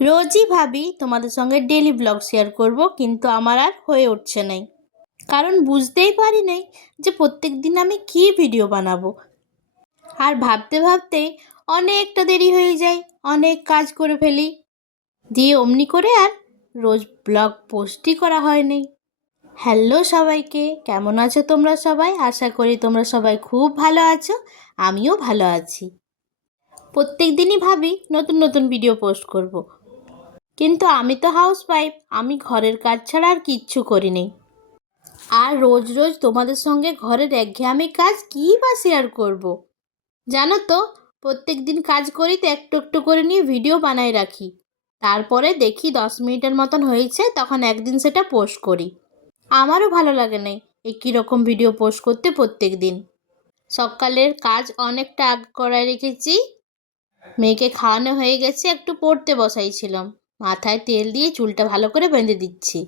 রোজই ভাবি তোমাদের সঙ্গে ডেলি ব্লগ শেয়ার করব, কিন্তু আমার আর হয়ে উঠছে নাই। কারণ বুঝতেই পারি নাই যে প্রত্যেক দিন আমি কী ভিডিও বানাবো। আর ভাবতে ভাবতেই অনেকটা দেরি হয়ে যায়, অনেক কাজ করে ফেলি, দিয়ে অমনি করে আর রোজ ব্লগ পোস্টই করা হয়নি। হ্যালো সবাইকে, কেমন আছো তোমরা সবাই? আশা করি তোমরা সবাই খুব ভালো আছো, আমিও ভালো আছি। প্রত্যেক দিনই ভাবি নতুন নতুন ভিডিও পোস্ট করব, কিন্তু আমি তো হাউসওয়াইফ, আমি ঘরের কাজ ছাড়া আর কিচ্ছু করিনি। আর রোজ রোজ তোমাদের সঙ্গে ঘরের একঘেয়েমি কাজ কী বা শেয়ার করব। জানো তো, প্রত্যেক দিন কাজ করি তো একটু একটু করে নিয়ে ভিডিও বানাই রাখি, তারপরে দেখি 10 মিনিটের মতন হয়েছে, তখন একদিন সেটা পোস্ট করি। আমারও ভালো লাগে নাই এই কীরকম ভিডিও পোস্ট করতে প্রত্যেক দিন। সকালের কাজ অনেকটা আগ করায় রেখেছি, মেয়েকে খাওয়ানো হয়ে গেছে, একটু পড়তে বসাইছিলাম। মাথায় তেল দিয়ে চুলটা ভালো করে বেঁধে দিচ্ছি।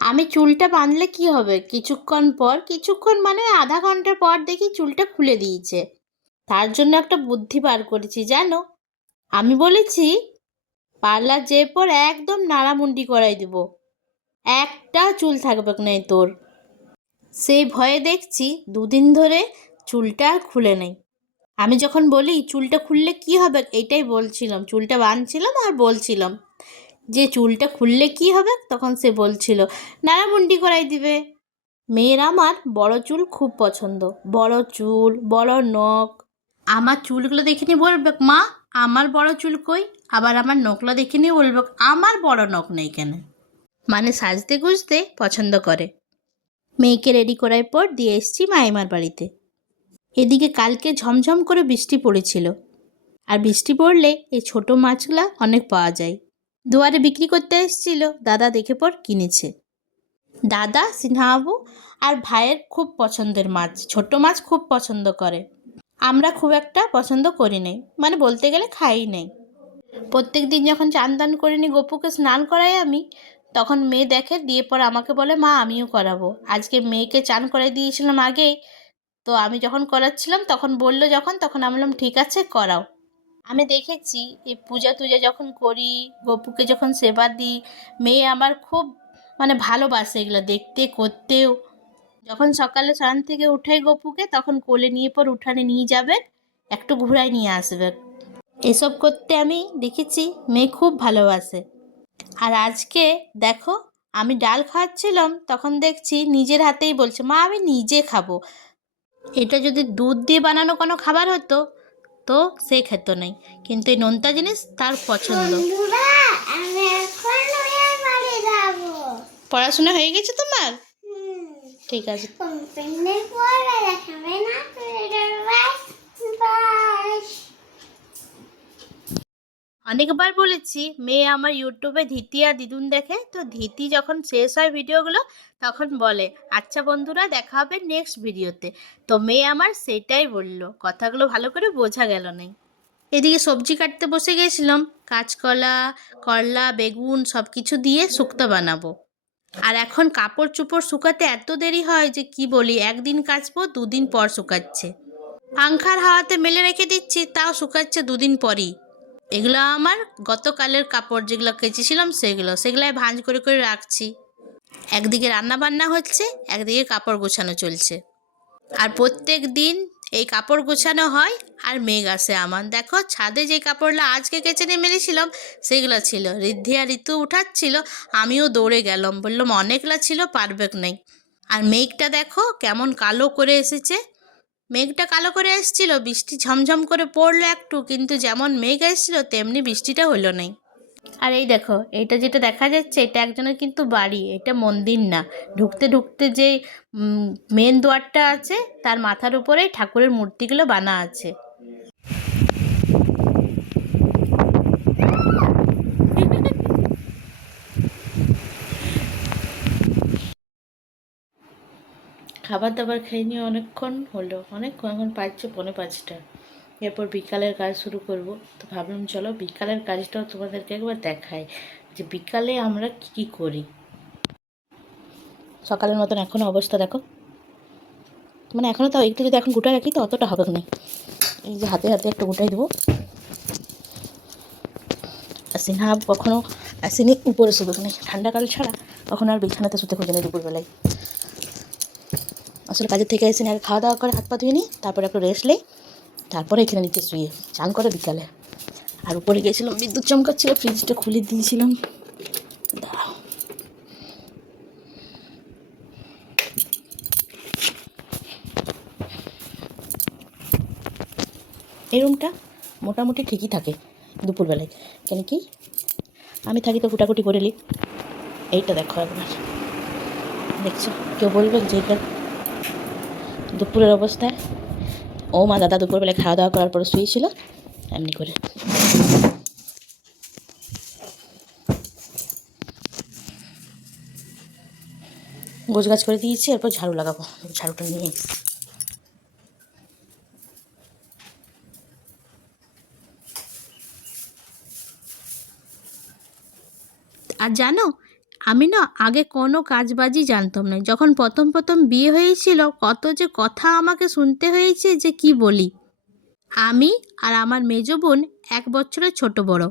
আমি চুলটা বাঁধলে কি হবে, কিছুক্ষণ মানে আধা ঘন্টা পর দেখি চুলটা খুলে দিয়েছে। তার জন্য একটা বুদ্ধি বার করেছি জানো। আমি বলেছি, পার্লার যেয়ে পর একদম নাড়ামুন্ডি করাই দেবো, একটাও চুল থাকবে না তোর। সেই ভয়ে দেখছি 2 দিন ধরে চুলটা আর খুলে নেই। আমি যখন বলি চুলটা খুললে কি হবে, এইটাই বলছিলাম, চুলটা বাঁধছিলাম আর বলছিলাম যে চুলটা খুললে কি হবে, তখন সে বলছিল নাড়ামুন্ডি করাই দিবে। মেয়ের আমার বড় চুল খুব পছন্দ, বড় চুল, বড় নখ। আমার চুলগুলো দেখে নিয়ে বলবে, মা আমার বড় চুল কই? আবার আমার নখগুলো দেখে নিয়ে বলবে, আমার বড় নখ নেই কেন? মানে সাজতে গুজতে পছন্দ করে। মেয়েকে রেডি করার পর দিয়ে এসছি মাইমার বাড়িতে। এদিকে কালকে ঝমঝম করে বৃষ্টি পড়েছিল, আর বৃষ্টি পড়লে এই ছোট মাছগুলা অনেক পাওয়া যায়। দুয়ারে বিক্রি করতে এসেছিল, দাদা দেখে পর কিনেছে। দাদা, সিনহাবু আর ভাইয়ের খুব পছন্দের মাছ, ছোট মাছ খুব পছন্দ করে। আমরা খুব একটা পছন্দ করি নাই, মানে বলতে গেলে খাই নাই। প্রত্যেক দিন যখন চান দান করে নি গপুকে স্নান করাই আমি, তখন মেয়ে দেখে, দিয়ে পর আমাকে বলে মা আমিও করাবো। আজকে মেয়েকে চান করাই দিয়েছিলাম আগেই, তো আমি যখন করাচ্ছিলাম তখন বললো তখন আমি বললাম ঠিক আছে করাও। আমি দেখেছি এই পূজা টুজা যখন করি, গপুকে যখন সেবা দিই, মেয়ে আমার খুব মানে ভালোবাসে এগুলো দেখতে করতেও। যখন সকালে স্নান থেকে উঠাই গপুকে, তখন কোলে নিয়ে পর উঠানে নিয়ে যাবে, একটু ঘুরাই নিয়ে আসবে। এসব করতে আমি দেখেছি মেয়ে খুব ভালোবাসে। আর আজকে দেখো, আমি ডাল খাওয়াচ্ছিলাম, তখন দেখছি নিজের হাতেই বলছে মা আমি নিজে খাবো। এটা যদি দুধ দিয়ে বানানো কোনো খাবার হতো তো সে খেত নাই, কিন্তু এই নোনতা জিনিস তার পছন্দ। পড়াশোনা হয়ে গেছে তোমার? ঠিক আছে। অনেকবার বলেছি মেয়ে আমার ইউটিউবে ধীতি আর দিদুন দেখে, তো ধীতি যখন শেষ হয় ভিডিওগুলো তখন বলে আচ্ছা বন্ধুরা দেখা হবে নেক্সট ভিডিওতে। তো মেয়ে আমার সেটাই বলল, কথাগুলো ভালো করে বোঝা গেল না। এদিকে সবজি কাটতে বসে গেছিলাম, কাঁচকলা, করলা, বেগুন সব কিছু দিয়ে শুক্তো বানাবো। আর এখন কাপড় চোপড় শুকাতে এত দেরি হয় যে কি বলি, একদিন কাচবো 2 দিন পর শুকাচ্ছে। পাংখার হাওয়াতে মেলে রেখে দিচ্ছি, তাও শুকাচ্ছে 2 দিন পরই। এগুলো আমার গতকালের কাপড়, যেগুলো কেচেছিলাম সেগুলাই ভাঁজ করে করে রাখছি। একদিকে রান্না বান্না হচ্ছে, একদিকে কাপড় গোছানো চলছে। আর প্রত্যেক দিন এই কাপড় গোছানো হয় আর মেঘ আসে আমার। দেখো ছাদে যে কাপড়গুলো আজকে কেচে নিয়ে মেলেছিলাম সেগুলো ছিল, ঋদ্ধি আর ঋতু উঠাচ্ছিল, আমিও দৌড়ে গেলাম, বললাম অনেকগুলো ছিল পারবে নাই। আর মেঘটা দেখো কেমন কালো করে এসেছে, মেঘটা কালো করে এসেছিল, বৃষ্টি ঝমঝম করে পড়লো একটু, কিন্তু যেমন মেঘ এসেছিল তেমনি বৃষ্টিটা হলো নাই। আর এই দেখো, এটা যেটা দেখা যাচ্ছে এটা একজনের কিন্তু বাড়ি, এটা মন্দির না। ঢুকতে ঢুকতে যে মেন দুয়ারটা আছে তার মাথার উপরেই ঠাকুরের মূর্তিগুলো বানা আছে। খাবার দাবার খেয়ে নিয়ে অনেকক্ষণ হলো, অনেকক্ষণ, এখন পাচ্ছে 4:45। এরপর বিকালের কাজ শুরু করব। তো ভাবলাম চলো বিকালের কাজটাও তোমাদেরকে একবার দেখাই, যে বিকালে আমরা কী করি। সকালের মতন এখনও অবস্থা দেখো, মানে এখনও তাও একটু যদি এখন গোটায় রাখি তো অতটা হবে না। এই যে হাতে হাতে একটু গোটাই দেবো, সিনহা কখনো আসেনি উপরে শুধু ঠান্ডাকাল ছাড়া কখনো আর বিছানাতে শুতে খোঁজে না দুপুরবেলায়। আসলে কাজের থেকে এসে আর খাওয়া দাওয়া করে হাত পা ধুয়ে নিই, তারপরে একটু রেস্ট নেই, তারপরে এখানে নিচে শুয়ে চান করে বিকালে। আর উপরে গিয়েছিলাম, বিদ্যুৎ চমকাচ্ছিল, ফ্রিজটা খুলে দিয়েছিলাম। দাঁড়াও, এই রুমটা মোটামুটি ঠিকই থাকে দুপুরবেলায়, কেন কি আমি থাকি তো কুটাকুটি করে নিই। এইটা দেখো একবার, দেখছো? কেউ বলবে যে এটা দুপুরের অবস্থায়? ও মা দাদা দুপুরবেলায় খাওয়া দাওয়া করার পরে শুয়েছিল এমনি করে। গোছ গাছ করে দিয়েছি, এরপর ঝাড়ু লাগাবো, ঝাড়ুটা নিয়ে। আর জানো, আমি না আগে কোনো কাজবাজই জানতাম না। যখন প্রথম প্রথম বিয়ে হয়েছিল, কত যে কথা আমাকে শুনতে হয়েছে যে কি বলি। আমি আর আমার মেজো বোন 1 বছরের ছোট বড়।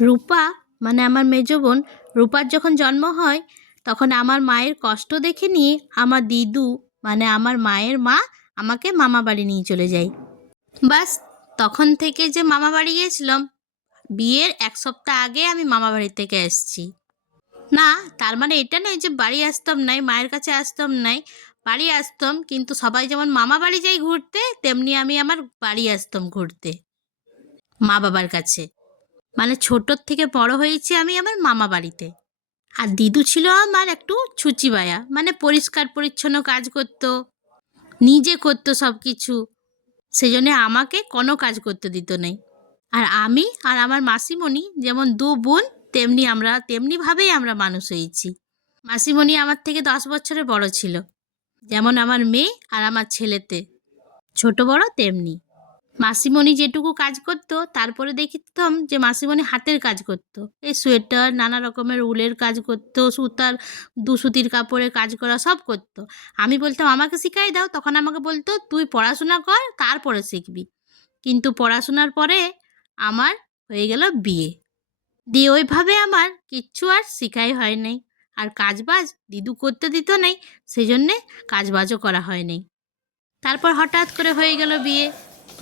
রূপা মানে আমার মেজো বোন, রূপার যখন জন্ম হয় তখন আমার মায়ের কষ্ট দেখে নিয়ে আমার দিদু মানে আমার মায়ের মা আমাকে মামা বাড়ি নিয়ে চলে যায়। বাস, তখন থেকে যে মামা বাড়ি গিয়েছিলাম, বিয়ের 1 সপ্তাহ আগে আমি মামা বাড়ি থেকে এসেছি। না, তার মানে এটা নয় যে বাড়ি আসতাম নাই, মায়ের কাছে আসতাম নাই, বাড়ি আসতাম। কিন্তু সবাই যেমন মামা বাড়ি যাই ঘুরতে, তেমনি আমি আমার বাড়ি আসতাম ঘুরতে মা বাবার কাছে। মানে ছোটোর থেকে বড় হয়েছি আমি আমার মামা বাড়িতে। আর দিদু ছিল আমার একটু ছুচিবায়া, মানে পরিষ্কার পরিচ্ছন্ন কাজ করতো, নিজে করতো সব কিছু, সেই জন্যে আমাকে কোনো কাজ করতে দিত নাই। আর আমি আর আমার মাসিমণি যেমন 2 বোন, তেমনিভাবেই আমরা মানুষ হয়েছি। মাসিমণি আমার থেকে 10 বছরের বড় ছিল, যেমন আমার মেয়ে আর আমার ছেলেতে ছোট বড় তেমনি। মাসিমণি যেটুকু কাজ করতো, তারপরে দেখতাম যে মাসিমণি হাতের কাজ করতো, এই সোয়েটার, নানা রকমের উলের কাজ করতো, সুতার 2 সুতির কাপড়ের কাজ করা সব করতো। আমি বলতাম আমাকে শিখাই দাও, তখন আমাকে বলতো তুই পড়াশোনা কর তারপরে শিখবি। কিন্তু পড়াশোনার পরে আমার হয়ে গেল বিয়ে, দিয়ে ওইভাবে আমার কিচ্ছু আর শিখাই হয় নাই। আর কাজবাজ দিদু করতে দিত নাই, সেই জন্যে কাজবাজও করা হয় নাই। তারপর হঠাৎ করে হয়ে গেল বিয়ে,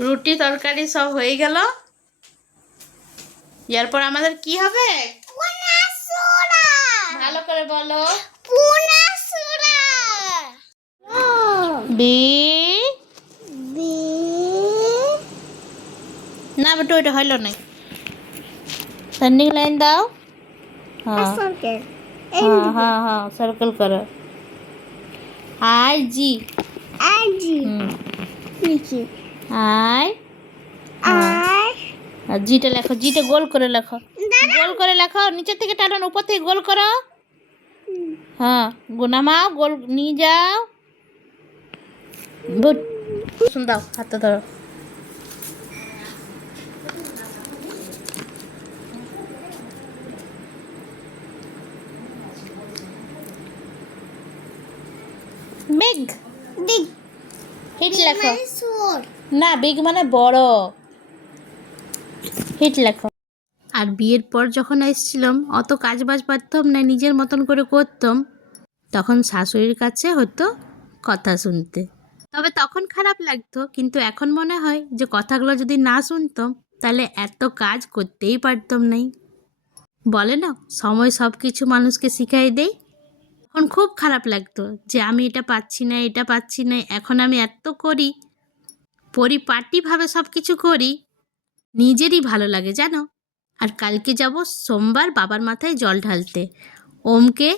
রুটি তরকারি সব হয়ে গেল। এরপর আমাদের কি হবে? ভালো করে বলো। বি না বেটো, ওইটা হইল নাই। স্ট্যান্ডিং লাইন দাও। হ্যাঁ হ্যাঁ হ্যাঁ হ্যাঁ, সার্কেল করো। আই জি, আই আর জিটা লেখো, জিটা গোল করে লেখো, গোল করে লেখো, নিচে থেকে টানো, উপর থেকে গোল করো। হ্যাঁ, নামাও, গোল নিয়ে যাও। শুন দাও, হাতটা ধরো। বিগ বিগ হিট লেখো। না, বিগ মানে বড়, হিট লেখো। আর বিয়ের পর যখন এসেছিলাম, অত কাজবাজ পারতাম না, নিজের মতন করে করতাম। তখন শাশুড়ির কাছে হতো কথা শুনতে, তবে তখন খারাপ লাগতো, কিন্তু এখন মনে হয় যে কথাগুলো যদি না শুনতাম তাহলে এত কাজ করতেই পারতাম নাই। বলে না, সময় সব কিছু মানুষকে শিখাই দেয়। এখন খুব খারাপ লাগতো যে আমি এটা পাচ্ছি না, এটা পাচ্ছি না। এখন আমি এত করি, পরিপাটিভাবে সব কিছু করি, নিজেরই ভালো লাগে জানো। আর কালকে যাব সোমবার বাবার মাথায় জল ঢালতে। ওমকে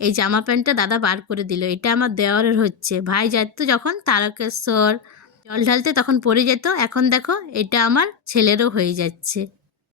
এই জামা প্যান্টটা দাদা বার করে দিল, এটা আমার দেওয়ারের হচ্ছে। ভাই যেত যখন তারকেশ্বর জল ঢালতে তখন পরে যেত, এখন দেখো এটা আমার ছেলেরও হয়ে যাচ্ছে।